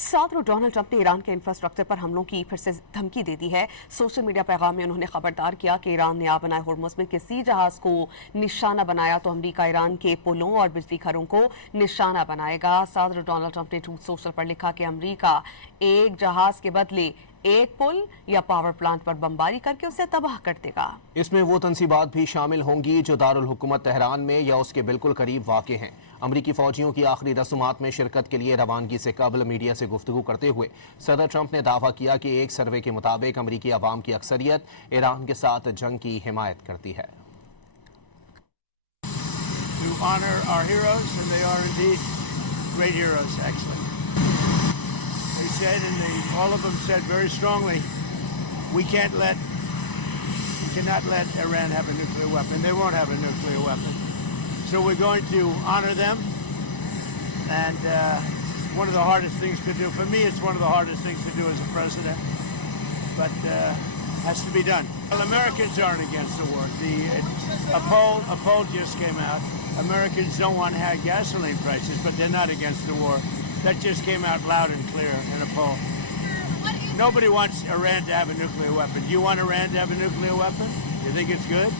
صدر Donald Trump نے ایران کے انفرااسٹرکچر پر حملوں کی پھر سے دھمکی دے دی ہے۔ سوشل میڈیا پیغام میں انہوں نے خبردار کیا کہ ایران نے آبِ ہرمز میں کسی جہاز کو نشانہ بنایا تو امریکہ ایران کے پلوں اور بجلی گھروں کو نشانہ بنائے گا۔ صدر ڈونلڈ ٹرمپ نے ٹروتھ سوشل پر لکھا کہ امریکہ ایک جہاز کے بدلے ایک پل یا پاور پلانٹ پر بمباری کر کے اسے تباہ کر دے گا۔ اس میں وہ تنصیبات بھی شامل ہوں گی جو دارالحکومت تہران میں یا اس کے بالکل قریب واقع ہیں۔ امریکی فوجیوں کی آخری رسومات میں شرکت کے لیے روانگی سے قبل میڈیا سے گفتگو کرتے ہوئے صدر ٹرمپ نے دعویٰ کیا کہ ایک سروے کے مطابق امریکی عوام کی اکثریت ایران کے ساتھ جنگ کی حمایت کرتی ہے۔ To honor our heroes, and they are indeed great heroes, actually. They said, and all of them said very strongly, we cannot let Iran have a nuclear weapon. They won't have a nuclear weapon. So we're going to honor them. And one of the hardest things to do, for me, it's one of the hardest things to do as a president. But has to be done. Well, Americans aren't against the war. A poll just came out. Americans don't want high gasoline prices, but they're not against the war. That just came out loud and clear in a poll. Nobody wants Iran to have a nuclear weapon. Do you want Iran to have a nuclear weapon? You think it's good?